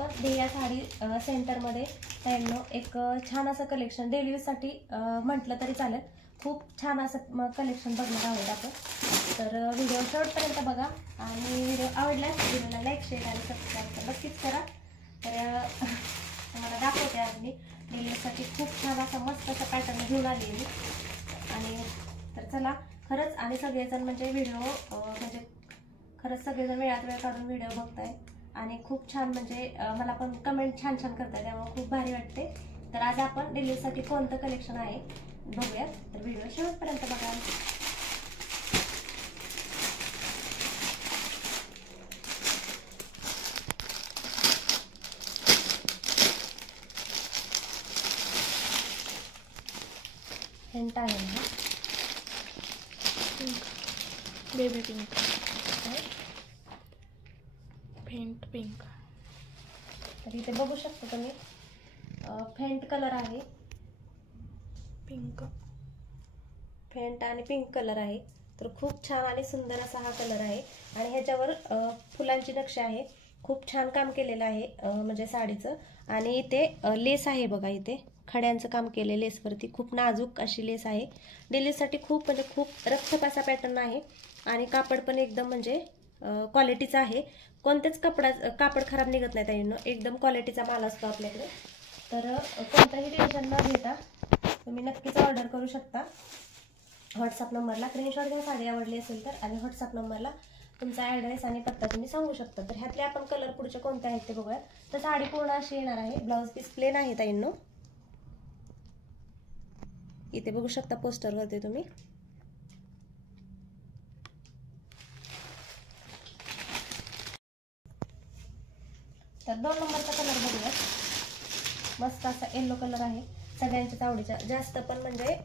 आपण ध्येया साडी सेंटरमध्ये त्यांनो एक छान असं कलेक्शन डेली यूजसाठी म्हटलं तरी चालेल, खूप छान असं कलेक्शन बघणार आहोत आपण. तर व्हिडिओ शेवटपर्यंत बघा आणि व्हिडिओ आवडल्यास व्हिडिओला लाईक शेअर आणि सबस्क्राईब तर नक्कीच करा. तर तुम्हाला दाखवते आज मी डेली यूजसाठी खूप छान असा मस्त असा पॅटर्न घेऊन आली मी. आणि तर चला खरंच, आणि सगळेजण म्हणजे व्हिडिओ म्हणजे खरंच सगळेजण वेळात वेळ काढून व्हिडिओ बघताय आणि खूप छान म्हणजे मला पण कमेंट छान छान करताय, त्यामुळे खूप भारी वाटते. तर आज आपण डेली यूजसाठी कोणतं कलेक्शन आहे बघूयात. तर व्हिडिओ शेवटपर्यंत बघा. हिंट आहे ना, बेबी पिंक, फेंट पिंक. तर इथे बघू शकता तुम्ही फेंट कलर आहे, पिंक, फेंट आणि पिंक कलर आहे. तर खूप छान आणि सुंदर असा हा कलर आहे आणि ह्याच्यावर फुलांची नक्षी आहे. खूप छान काम केलेलं आहे म्हणजे साडीचं. आणि इथे लेस आहे बघा, इथे खड्यांचं काम केले लेसवरती, खूप नाजूक अशी लेस आहे. डेलीसाठी खूप म्हणजे खूप रखरख असा पॅटर्न आहे आणि कापड पण एकदम म्हणजे क्वालिटीचा आहे. कोणतेच कापड खराब निघत नाही त्यानं, एकदम क्वालिटीचा माल असतो आपल्याकडे. तर कोणताही टेन्शन न घेता तुम्ही नक्कीच ऑर्डर करू शकता. व्हॉट्सअप नंबरला स्क्रीनशॉट घ्या साडी आवडली असेल तर, आणि व्हॉट्सअप नंबरला तुमचा ॲड्रेस आणि पत्ता तुम्ही सांगू शकता. तर ह्यातले आपण कलर पुढचे कोणते आहेत ते बघूया. तर साडी पूर्ण अशी येणार आहे, ब्लाऊज पीस प्लेन आहे ताईंनो. इथे बघू शकता पोस्टरवरती तुम्ही. तर 2 नंबरचा कलर बघूया. मस्त असा येलो कलर आहे, सगळ्यांच्याच आवडीचा. जास्त पण म्हणजे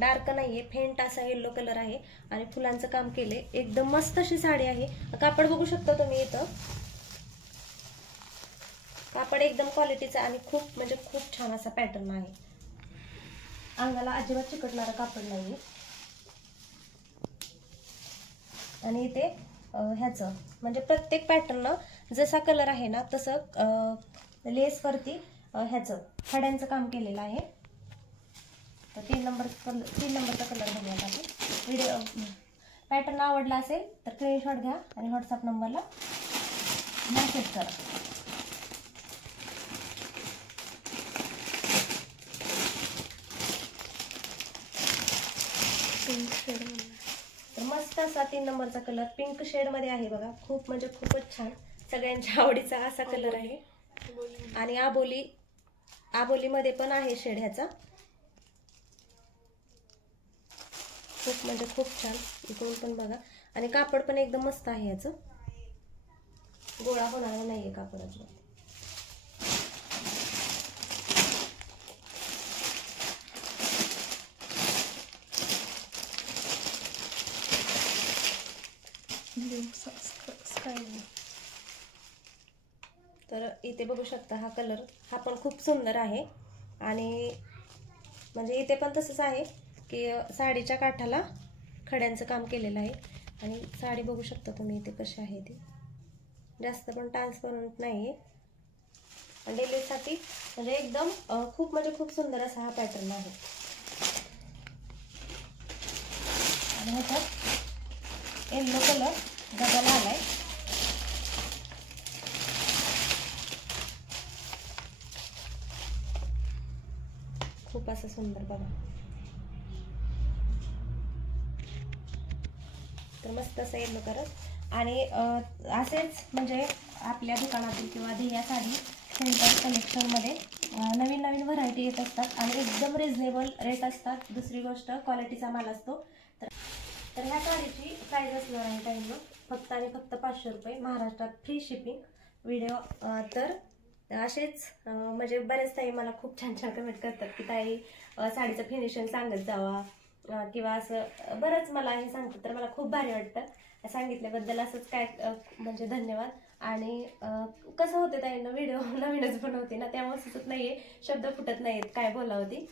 डार्क नाहीये, फेंट असा येलो कलर आहे आणि फुलांचं काम केले. एकदम मस्त अशी साडी आहे. कापड बघू शकता तुम्ही, इथं कापड एकदम क्वालिटीचं आणि खूप म्हणजे खूप छान असा पॅटर्न आहे. अंगाला अजिबात चिकटणारं कापड नाहीये. आणि इथे ह्याचं म्हणजे प्रत्येक पॅटर्न जसा कलर आहे ना तसं लेसवरती ह्याचं खड्यांचं काम केलेलं आहे. तर 3 नंबरचा कलर बघूया आपण. व्हिडिओ पॅटर्न आवडला असेल तर स्क्रीनशॉट घ्या आणि व्हॉट्सअप नंबरला मेसेज करा. पिंक शेड, तर मस्त असा 3 नंबरचा कलर पिंक शेडमध्ये आहे बघा. खूप म्हणजे खूपच छान, सगळ्यांच्या आवडीचा असा कलर आहे. आणि आबोलीमध्ये पण आहे शेड ह्याचा. खूप म्हणजे खूप छान, इकडून पण बघा. आणि कापड पण एकदम मस्त आहे याचं, गोळा होणार नाहीये कापडाचं. तर इथे बघू शकता हा कलर, हा पण खूप सुंदर आहे. आणि म्हणजे इथे पण तसंच आहे की साडीच्या काठाला खड्यांचं काम केलेलं आहे. आणि साडी बघू शकता तुम्ही इथे कशी आहे ती, जास्त पण ट्रान्सपरंट नाही आहे. डेलीसाठी म्हणजे एकदम खूप म्हणजे खूप सुंदर असा हा पॅटर्न आहे. आणि ह्याच्यात येलो कलर डबल आलाय. खूप असं सुंदर बघा. तर मस्त असं येलो करत. आणि असेच म्हणजे आपल्या दुकानातील किंवा ध्येया साडी सेंटर कलेक्शनमध्ये नवीन नवीन व्हरायटी येत असतात आणि एकदम रिजनेबल रेट असतात. दुसरी गोष्ट क्वालिटीचा माल असतो. तर ह्या साडीची प्राईस असणार आहे ताईंनो फक्त आणि फक्त 500 रुपये, महाराष्ट्रात फ्री शिपिंग. व्हिडिओ तर असेच म्हणजे बरेच ताई मला खूप छान छान कमेंट करतात की ताई साडीचं फिनिशिंग सांगत जावा किंवा असं बरंच मला हे सांगतात. तर मला खूप भारी वाटतं सांगितल्याबद्दल. असंच काय म्हणजे धन्यवाद. आणि कसं होतं ताईंनो, व्हिडिओ नवीनच बनवते ना, त्यामुळे सुचत नाहीये, शब्द फुटत नाहीत काय बोलावं ती.